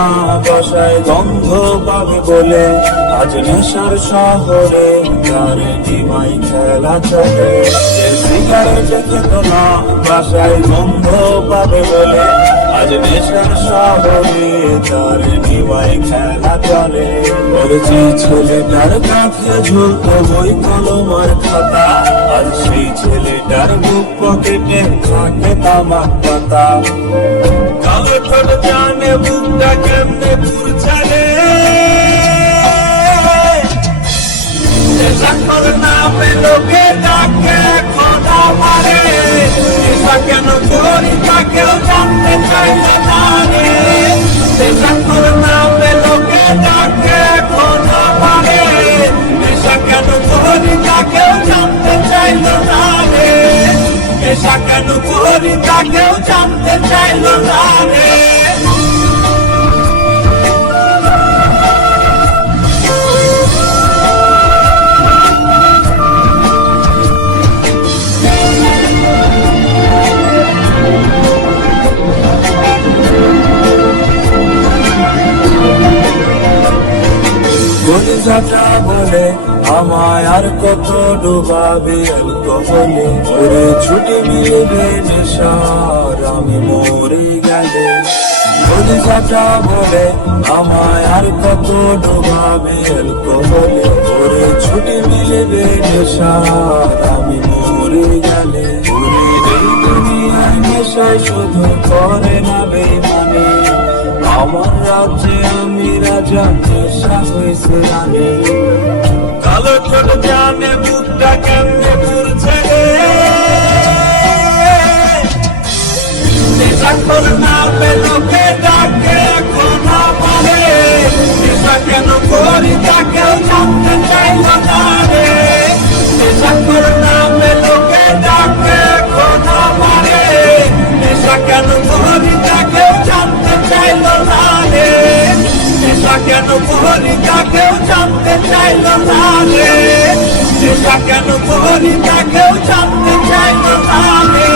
না বাসায় গন্ধ পাবে বলে, আজ নেশার শহরে তার নিমাই খেলা চলে। সিগারেট খেত না বাসায় গন্ধ পাবে বলে, আজ নেশার শহরে তার নিমাই খেলা চলে। ওর যে ছেলেটার কাঁধে ঝুলতো বই কলমার খাতা, আর সেই ছেলেটার বুক পকেটে থাকে তামাক পাতা। কালো ঠোঁট জানে বুকটা কেমনে পুরছালে, নেশা করে নামে লোকে ডাকে খোদা মারে। নেশা কেন করি তা কেউ জানতে চাইলে না রে। নেশা করে নামে লোকে ডাকে খোদা মারে। নেশা কেন করি তা কেউ জানতে চাইলো না রে। নেশা কেন করি তা কেউ জানতে চাইলো না রে। কলিজাটা বলে আমায় আর কত ডুবাবে অ্যালকোহলে, ওরে ছুটি মিলবে নেশার আমি মরে গেলে। কলিজাটা বলে আমায় আর কত ডুবাবে অ্যালকোহলে, ওরে ছুটি মিলবে নেশার আমি মরে গেলে। ওরে এই দুনিয়ায় নেশায় শুধু করে না বেইমানি, আমার রাজ্যে আমি রাজা নেশা হয়েছে রানী। কালো ঠোঁট জানে বুকটা কেমনে পুরছে রে। নেশা করে নামে লোকে ডাকে খোদা মারে। নেশা কেন করি তা কেউ জানতে চাইলো না রে। নেশা করে নামে লোকে ডাকে খোদা মারে। নেশা কেন করি তা কেউ জানতে চাইলো না রে। নেশা কেন করি তা কেউ জানতে চাইলো না রে। নেশা কেন করি তা কেউ জানতে চাইলো না রে।